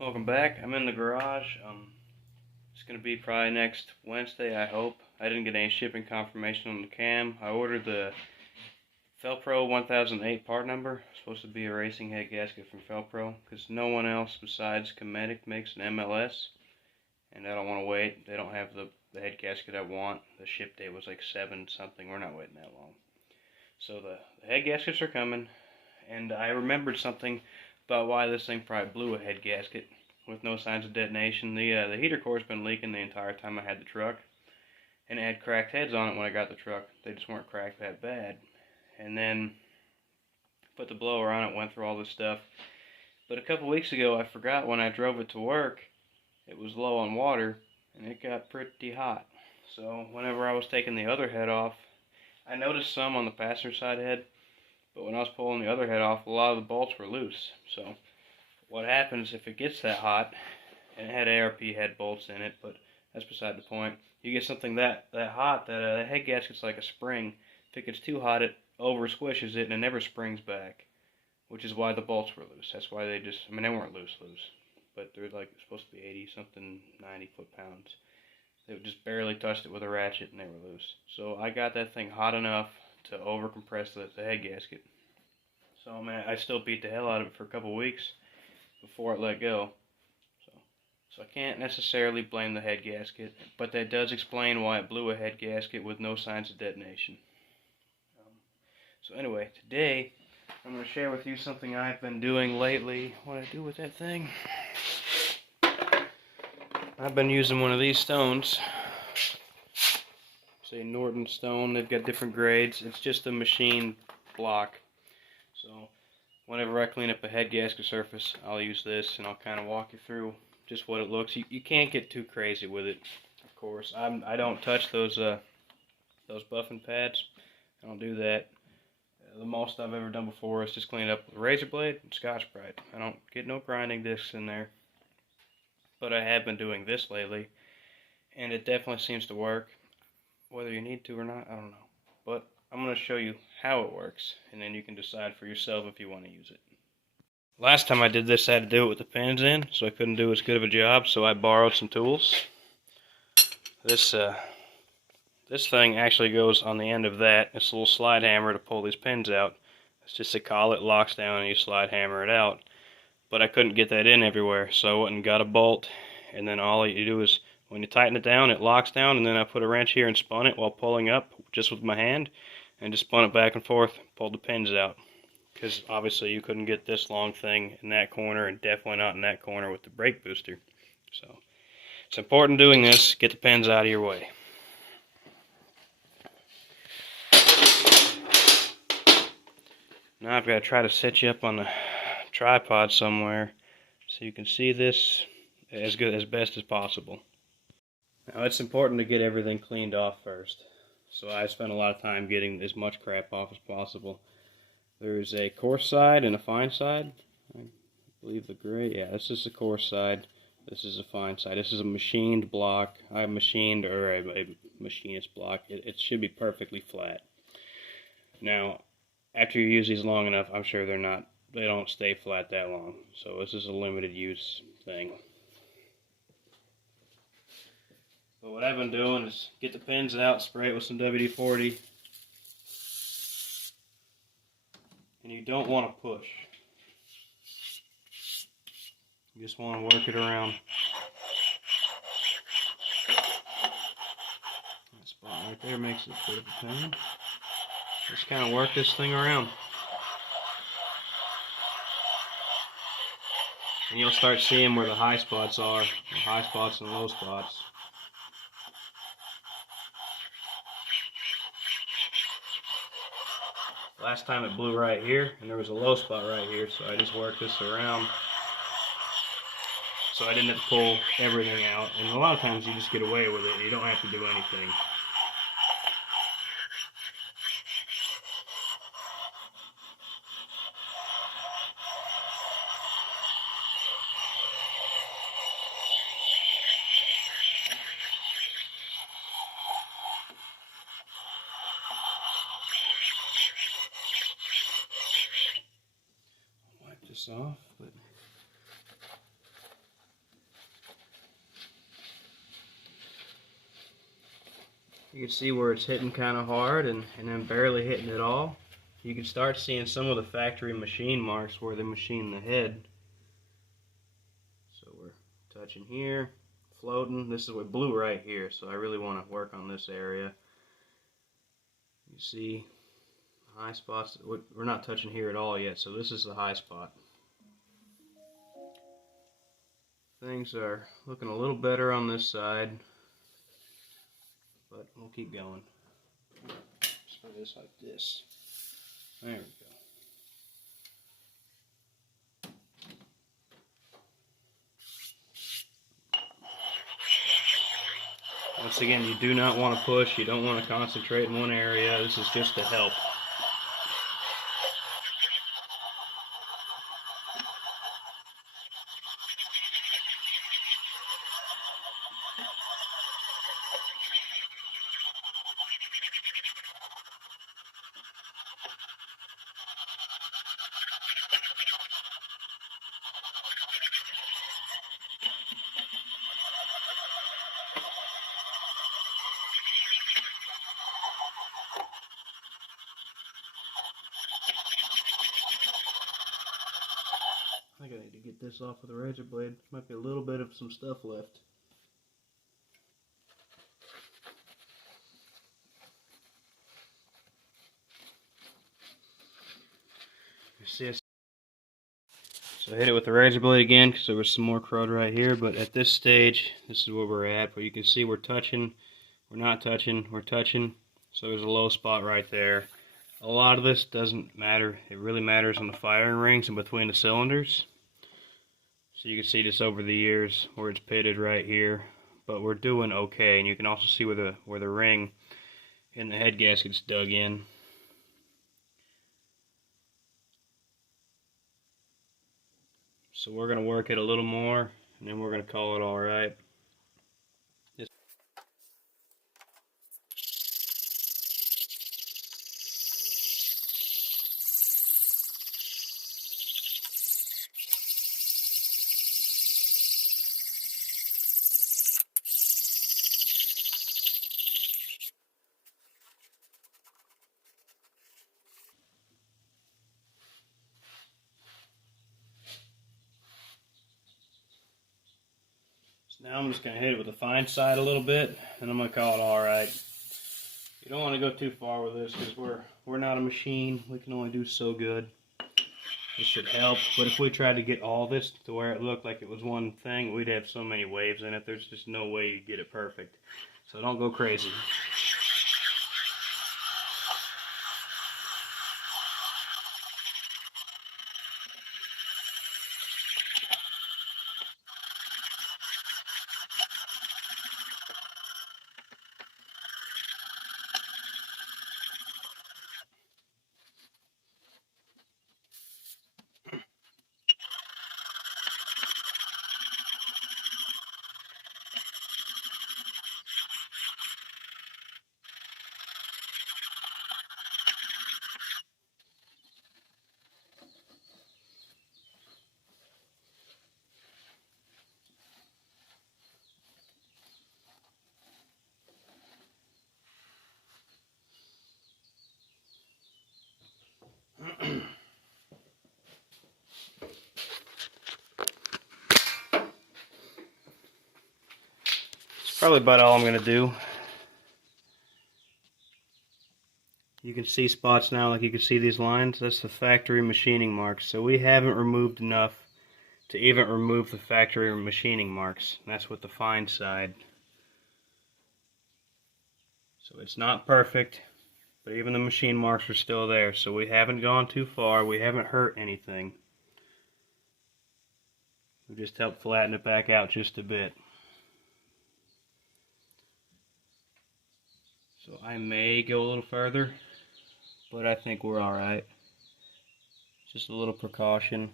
Welcome back. I'm in the garage. It's gonna be probably next Wednesday, I hope. I didn't get any shipping confirmation on the cam. I ordered the Felpro 1008 part number. It's supposed to be a racing head gasket from Felpro, because no one else besides Cometic makes an MLS, and I don't want to wait. They don't have the head gasket I want. The ship date was like 7 something. We're not waiting that long. So the head gaskets are coming, and I remembered something about why this thing probably blew a head gasket with no signs of detonation. The heater core's been leaking the entire time I had the truck, and it had cracked heads on it when I got the truck. They just weren't cracked that bad. And then put the blower on it, went through all this stuff. But a couple weeks ago, I forgot when I drove it to work, it was low on water, and it got pretty hot. So whenever I was taking the other head off, I noticed some on the passenger side head, but when I was pulling the other head off, a lot of the bolts were loose. So what happens if it gets that hot, and it had ARP head bolts in it, but that's beside the point. You get something that hot that the head gasket's like a spring. If it gets too hot, it over squishes it and it never springs back, which is why the bolts were loose. That's why they they weren't loose, but they're like supposed to be 80 something, 90 foot-pounds. They just barely touched it with a ratchet and they were loose. So I got that thing hot enough to overcompress the head gasket. So I still beat the hell out of it for a couple weeks before it let go. So I can't necessarily blame the head gasket, but that does explain why it blew a head gasket with no signs of detonation. So anyway, today I'm going to share with you something I've been doing lately. What I do with that thing? I've been using one of these stones. Say Norton stone. They've got different grades. It's just a machine block. So whenever I clean up a head gasket surface, I'll use this, and I'll kind of walk you through just what it looks. You can't get too crazy with it, of course. I don't touch those buffing pads. I don't do that. The most I've ever done before is just clean it up with a razor blade and Scotch-Brite. I don't get no grinding discs in there. But I have been doing this lately, and it definitely seems to work. Whether you need to or not, I don't know. But I'm going to show you how it works, and then you can decide for yourself if you want to use it. Last time I did this, I had to do it with the pins in, so I couldn't do as good of a job, so I borrowed some tools. This thing actually goes on the end of that. It's a little slide hammer to pull these pins out. It's just a collet, locks down, and you slide hammer it out. But I couldn't get that in everywhere, so I went and got a bolt, and then all you do is, when you tighten it down, it locks down, and then I put a wrench here and spun it while pulling up, just with my hand, and just spun it back and forth, pulled the pins out. Because obviously you couldn't get this long thing in that corner, and definitely not in that corner with the brake booster. So it's important doing this, get the pins out of your way. Now I've got to try to set you up on the tripod somewhere so you can see this as best as possible. Now it's important to get everything cleaned off first, so I spent a lot of time getting as much crap off as possible. There's a coarse side and a fine side. I believe the gray, yeah, this is the coarse side, this is a fine side. This is a machined block. I machined, or a machinist block. It should be perfectly flat. Now after you use these long enough, I'm sure they don't stay flat that long. So this is a limited use thing. But what I've been doing is get the pins out, spray it with some WD-40. And you don't want to push. You just want to work it around. That spot right there makes it a bit of a pain. Just kind of work this thing around. And you'll start seeing where the high spots are, the high spots and low spots. Last time it blew right here, and there was a low spot right here, so I just worked this around so I didn't have to pull everything out. And a lot of times you just get away with it, you don't have to do anything. Wipe this off, but You can see where it's hitting kind of hard and then barely hitting at all. You can start seeing some of the factory machine marks where they machine the head. So we're touching here, floating. This is with blue right here, so I really want to work on this area. You see high spots. We're not touching here at all yet, so this is the high spot. Things are looking a little better on this side, but we'll keep going. Just put this like this. There we go. Once again, you do not want to push. You don't want to concentrate in one area. This is just to help. I think I need to get this off with a razor blade. Might be a little bit of some stuff left. You see, so I hit it with the razor blade again because there was some more crud right here. But at this stage, this is where we're at. But you can see we're touching, we're not touching, we're touching. So there's a low spot right there. A lot of this doesn't matter. It really matters on the firing rings and between the cylinders. So you can see just over the years where it's pitted right here, but we're doing okay. And you can also see where the ring in the head gasket's dug in. So we're going to work it a little more, and then we're going to call it all right. Now I'm just going to hit it with the fine side a little bit, and I'm going to call it all right. You don't want to go too far with this because we're not a machine. We can only do so good. This should help, but if we tried to get all this to where it looked like it was one thing, we'd have so many waves in it. There's just no way you'd get it perfect. So don't go crazy. Probably about all I'm going to do. You can see spots now, like you can see these lines. That's the factory machining marks. So we haven't removed enough to even remove the factory machining marks. And that's with the fine side. So it's not perfect, but even the machine marks are still there. So we haven't gone too far. We haven't hurt anything. We just helped flatten it back out just a bit. So I may go a little further, but I think we're alright. Just a little precaution.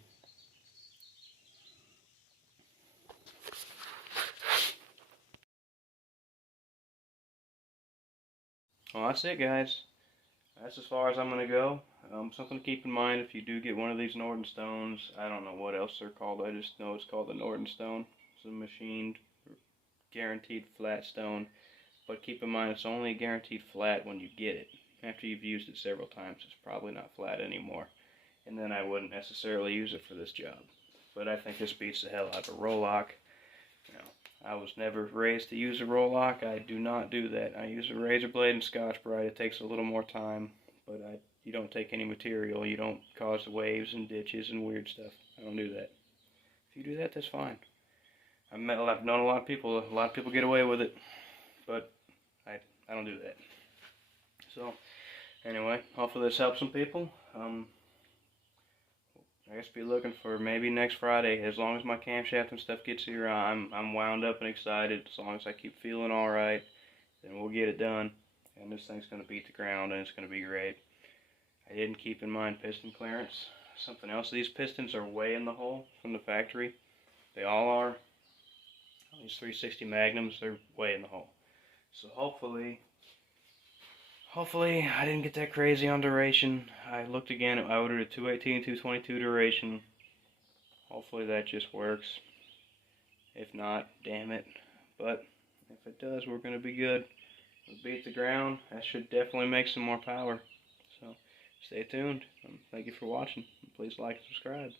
Well, that's it, guys. That's as far as I'm going to go. Something to keep in mind if you do get one of these Norton stones. I don't know what else they're called. I just know it's called the Norton stone. It's a machined, guaranteed flat stone. but keep in mind it's only guaranteed flat when you get it. After you've used it several times, it's probably not flat anymore, and then I wouldn't necessarily use it for this job. But I think this beats the hell out of a roll lock. You know, I was never raised to use a roll lock. I do not do that. I use a razor blade and Scotch-Brite. It takes a little more time, but you don't take any material. You don't cause waves and ditches and weird stuff. I don't do that. If you do that, that's fine. I've known a lot of people. A lot of people get away with it, but I don't do that. So anyway, hopefully this helps some people. I guess be looking for maybe next Friday. As long as my camshaft and stuff gets here, I'm wound up and excited. As long as I keep feeling all right, then we'll get it done. And this thing's going to beat the ground, and it's going to be great. I didn't keep in mind piston clearance. Something else, these pistons are way in the hole from the factory. They all are. These 360 Magnums, they're way in the hole. So hopefully I didn't get that crazy on duration. I looked again, I ordered a 218, 222 duration. Hopefully that just works. If not, damn it. But if it does, we're going to be good. We'll beat the ground. That should definitely make some more power. So stay tuned. Thank you for watching. Please like and subscribe.